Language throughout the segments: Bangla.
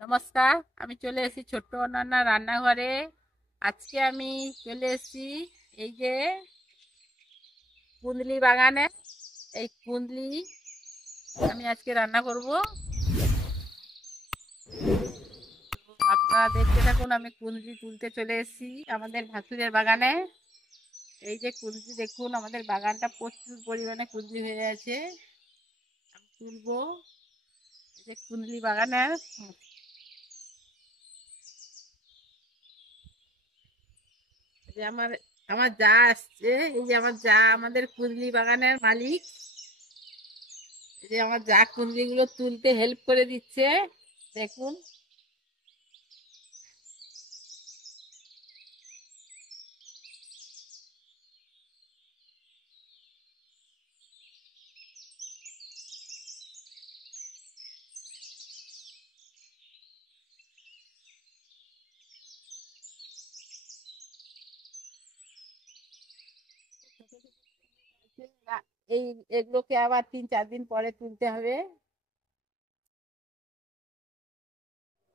নমস্কার, আমি চলে এসেছি ছোট্ট অনন্যা রান্নাঘরে। আজকে আমি চলে এসেছি এই যে কুন্দলি বাগানে। এই কুন্দলি আমি আজকে রান্না করব। আপনারা দেখতে থাকুন। আমি কুন্দলি তুলতে চলে এসেছি আমাদের ভাসুরের বাগানে। এই যে কুন্দলি দেখুন, আমাদের বাগানটা প্রচুর পরিমাণে কুন্দলি হয়ে আছে। আমি তুলবো। এই যে কুন্দলি বাগানের যে আমার আমার যা আসছে, এই যে আমার যা আমাদের কুন্দলি বাগানের মালিক। এই যে আমার যা কুন্দরিগুলো তুলতে হেল্প করে দিচ্ছে, দেখুন। এই এগুলোকে আবার 3-4 দিন পরে তুলতে হবে।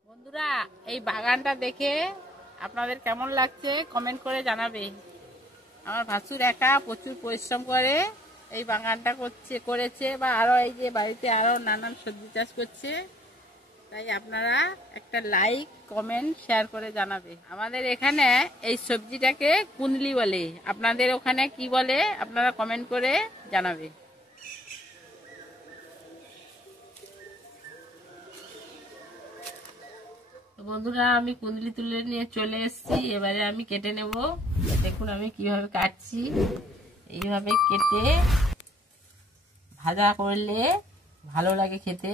বন্ধুরা, এই বাগানটা দেখে আপনাদের কেমন লাগছে কমেন্ট করে জানাবে। আমার ভাসুর একা প্রচুর পরিশ্রম করে এই বাগানটা করেছে, বা আরো এই যে বাড়িতে আরো নানান সবজি চাষ করছে। তাই আপনারা একটা লাইক কমেন্ট শেয়ার করে জানাবে। আমাদের এখানে এই সবজিটাকে কুন্দলি বলে, আপনাদের ওখানে কি বলে আপনারা কমেন্ট করে জানাবে। বন্ধুরা, আমি কুন্দলি তুলে নিয়ে চলে এসেছি। এবারে আমি কেটে নেব। দেখুন আমি কিভাবে কাটছি। এইভাবে কেটে ভাজা করলে ভালো লাগে খেতে।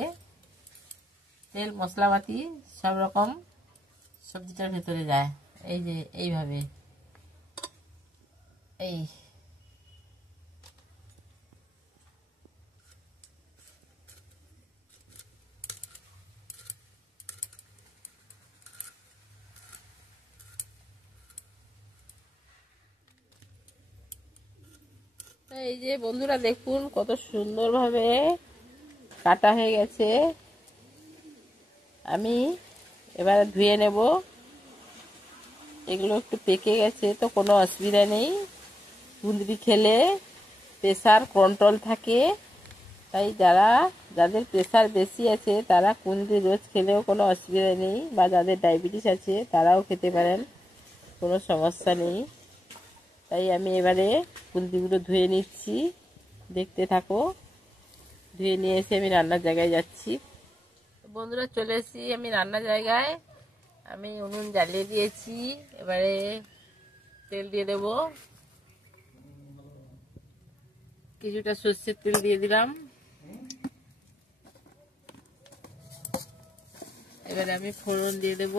তেল মশলাপাতি সব রকম সবজিটার ভেতরে যায়। এই যে এইভাবে এই এই যে বন্ধুরা দেখুন কত সুন্দরভাবে কাটা হয়ে গেছে। আমি এবার ধুয়ে নেব। এগুলো একটু পেকে গেছে তো কোনো অসুবিধা নেই। কুঁদরি খেলে প্রেসার কন্ট্রোল থাকে। তাই যাদের প্রেসার বেশি আছে তারা কুঁদরি রোজ খেলেও কোনো অসুবিধা নেই, বা যাদের ডায়াবেটিস আছে তারাও খেতে পারেন, কোনো সমস্যা নেই। তাই আমি এবারে কুঁদরিগুলো ধুয়ে নিচ্ছি, দেখতে থাকো। ধুয়ে নিয়ে এসে আমি রান্নার জায়গায় যাচ্ছি। বন্ধুরা, চলে এসেছি আমি রান্নার জায়গায়। আমি উনুন জ্বালিয়ে দিয়েছি। এবারে তেল দিয়ে দেব। কিছুটা সর্ষের তেল দিয়ে দিলাম। এবারে আমি ফোড়ন দিয়ে দেব।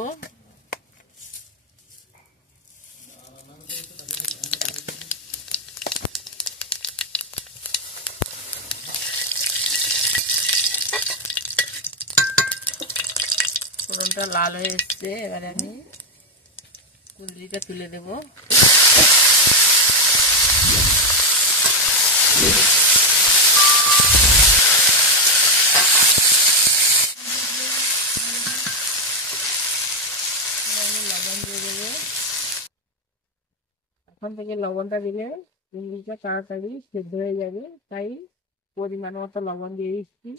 ফোড়নটা লাল হয়ে এসছে। এবারে আমি কুঁদরিটা তুলে দেব। আমি লবণ দিয়ে দেবো। এখন থেকে লবণটা দিলে কুঁদরিটা তাড়াতাড়ি সেদ্ধ হয়ে যাবে, তাই পরিমাণ মতো লবণ দিয়ে দিচ্ছি।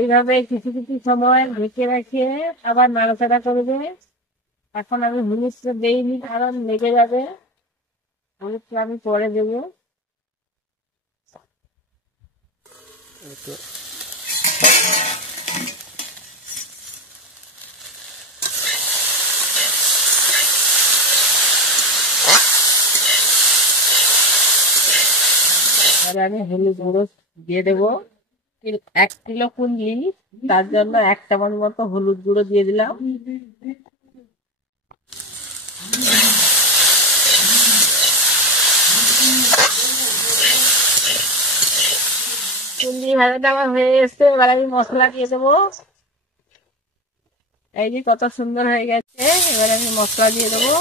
এইভাবে কিছু কিছু সময় ঢেকে রেখে আবার নাড়াচাড়া করবে। এখন আমি হলুদটা দেইনি কারণ লেগে যাবে। হলুদটা আমি পরে দেবো। এবারে আমি হলুদ গুঁড়ো দিয়ে দেবো। 1 কিলো কুঁদলি, তার জন্য 1 চামচ মতো হলুদ গুঁড়ো দিয়ে দিলাম। কুন্দি ভাজাটা আমার হয়ে এসছে, এবার আমি মশলা দিয়ে দেবো। এই যে কত সুন্দর হয়ে গেছে, এবার আমি মশলা দিয়ে দেবো।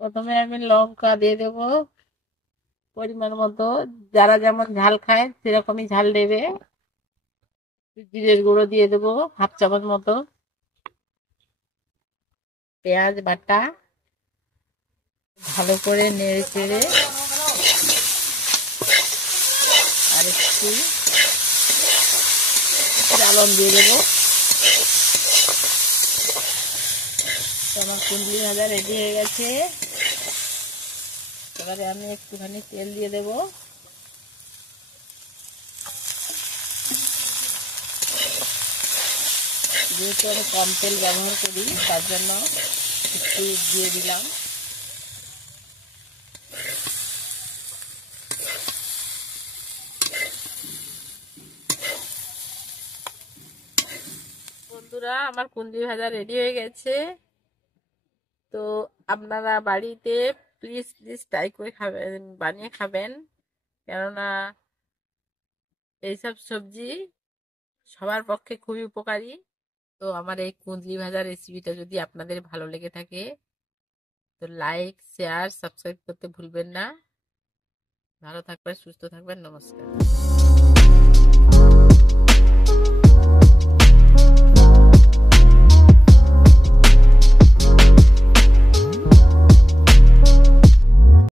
প্রথমে আমি লঙ্কা দিয়ে দেবো পরিমাণ মতো, যারা যেমন ঝাল খায় সেরকমই ঝাল দেবে। জিরের গুঁড়ো দিয়ে দেবো 1/2 চামচ মতো। পেঁয়াজ বাটা ভালো করে নেড়ে চেড়ে আর একটু জ্বালন দিয়ে দেবো। আমার কুন্দরি ভাজা রেডি হয়ে গেছে। এবারে আমি একটুখানি তেল দিয়ে দেব। যেহেতু আমি কম তেল ব্যবহার করি তার জন্য একটু দিয়ে দিলাম। বন্ধুরা, আমার কুন্দরি ভাজা রেডি হয়ে গেছে। তো আপনারা বাড়িতে প্লিজ প্লিজ ট্রাই করে খাবেন, বানিয়ে খাবেন, কেননা এইসব সবজি সবার পক্ষে খুবই উপকারী। তো আমার এই কুঁদরি ভাজা রেসিপিটা যদি আপনাদের ভালো লেগে থাকে তো লাইক, শেয়ার, সাবস্ক্রাইব করতে ভুলবেন না। ভালো থাকবেন, সুস্থ থাকবেন, নমস্কার।